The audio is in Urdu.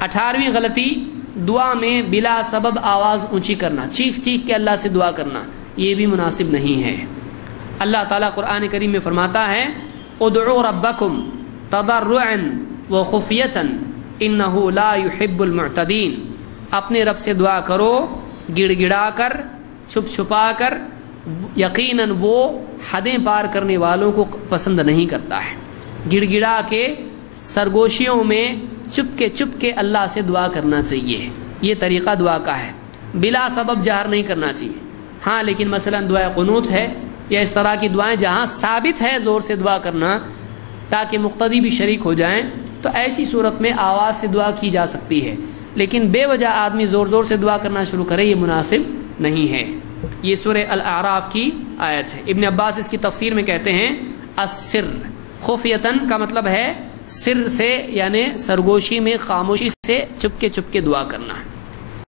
18ویں غلطی دعا میں بلا سبب آواز اونچی کرنا، چیخ چیخ کے اللہ سے دعا کرنا، یہ بھی مناسب نہیں ہے۔ اللہ تعالیٰ قرآن کریم میں فرماتا ہے ادعوا ربکم تضرعا وخفیۃ انہ لا يحب المعتدین، اپنے رب سے دعا کرو گڑ گڑا کر، چھپ چھپا کر، یقیناً وہ حدیں پار کرنے والوں کو پسند نہیں کرتا ہے۔ گڑ گڑا کے سرگوشیوں میں چپ کے اللہ سے دعا کرنا چاہیے، یہ طریقہ دعا کا ہے، بلا سبب جہر نہیں کرنا چاہیے۔ ہاں لیکن مثلا دعا قنوت ہے یا اس طرح کی دعائیں جہاں ثابت ہے زور سے دعا کرنا تاکہ مقتدی بھی شریک ہو جائیں، تو ایسی صورت میں آواز سے دعا کی جا سکتی ہے، لیکن بے وجہ آدمی زور زور سے دعا کرنا شروع کرے یہ مناسب نہیں ہے۔ یہ سورہ الاعراف کی آیت ہے۔ ابن عباس اس کی تفسیر میں کہتے ہیں السر خفیتاً کا مطلب ہے سر سے، یعنی سرگوشی میں خاموشی سے چپ کے دعا کرنا۔